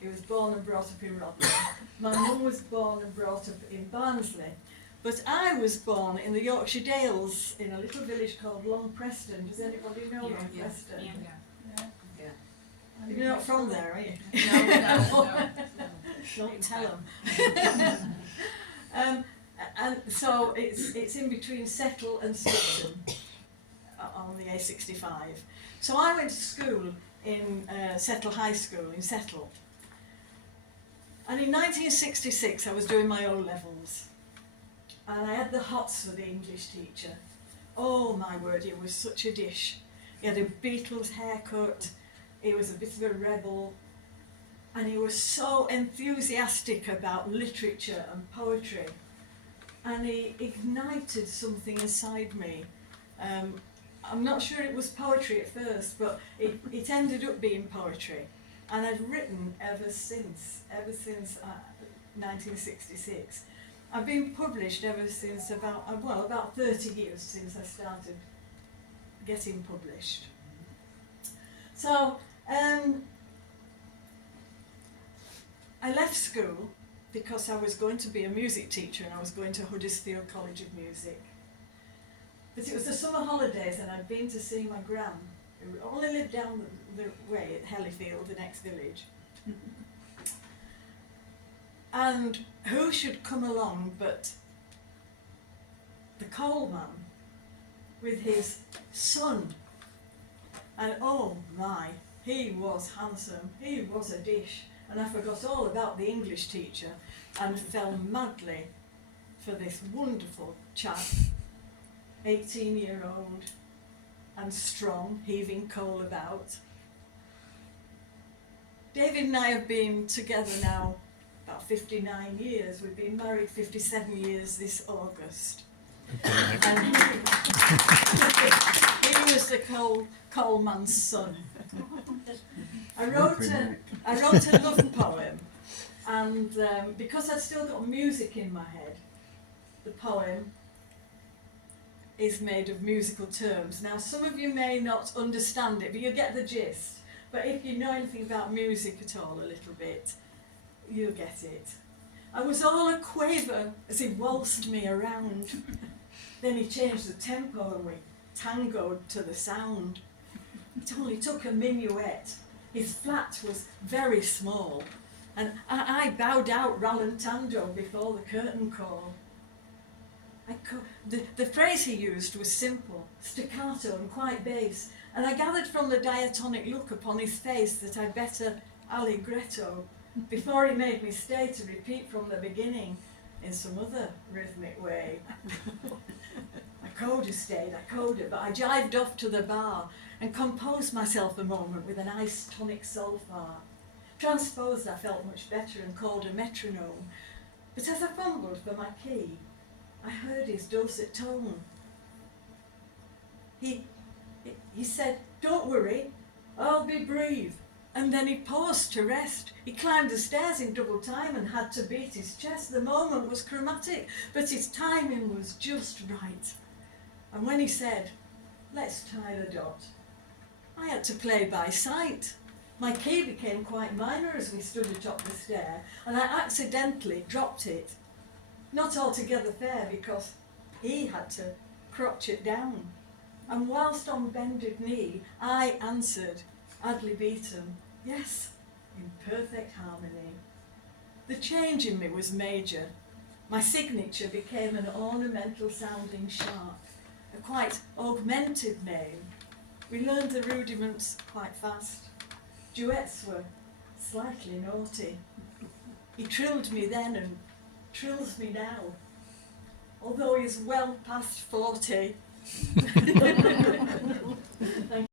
He was born and brought up in Rotherham. My mum was born and brought up in Barnsley. But I was born in the Yorkshire Dales in a little village called Long Preston. Does anybody know Long Preston? Yeah. You're not from there, are you? No. Don't tell them. And so it's in between Settle and Skipton on the A65. So I went to school in Settle High School in Settle. And in 1966 I was doing my O-levels. And I had the hots for the English teacher. Oh my word, he was such a dish. He had a Beatles haircut, he was a bit of a rebel, and he was so enthusiastic about literature and poetry. And he ignited something inside me. I'm not sure it was poetry at first, but it ended up being poetry. And I've written ever since 1966. I've been published ever since about 30 years since I started getting published. So I left school because I was going to be a music teacher and I was going to Huddersfield College of Music. But it was the summer holidays and I'd been to see my gran, who only lived down the way at Hellifield, the next village. And who should come along but the Coalman with his son. And oh my, he was handsome, he was a dish. And I forgot all about the English teacher and fell madly for this wonderful chap, 18-year-old and strong, heaving coal about. David and I have been together now about 59 years. We've been married 57 years this August. And he was the Coalman's son. I wrote a love poem, and because I'd still got music in my head, the poem is made of musical terms. Now, some of you may not understand it, but you get the gist. But if you know anything about music at all, a little bit, you'll get it. I was all a quaver as he waltzed me around. Then he changed the tempo and we tangoed to the sound. It only took a minuet. His flat was very small, and I bowed out rallentando before the curtain call. The phrase he used was simple, staccato and quite bass, and I gathered from the diatonic look upon his face that I'd better allegretto before he made me stay to repeat from the beginning in some other rhythmic way. I coda stayed, but I jived off to the bar and composed myself a moment with an iced tonic sulphur. Transposed, I felt much better and called a metronome. But as I fumbled for my key, I heard his dulcet tone. He said, "Don't worry, I'll be brief." And then he paused to rest. He climbed the stairs in double time and had to beat his chest. The moment was chromatic, but his timing was just right. And when he said, "Let's tie the dot," I had to play by sight. My key became quite minor as we stood atop the stair, and I accidentally dropped it. Not altogether fair, because he had to crotch it down. And whilst on bended knee, I answered, ad libitum, yes, in perfect harmony. The change in me was major. My signature became an ornamental sounding shark, a quite augmented name. We learned the rudiments quite fast. Duets were slightly naughty. He trilled me then and trills me now, although he's well past 40.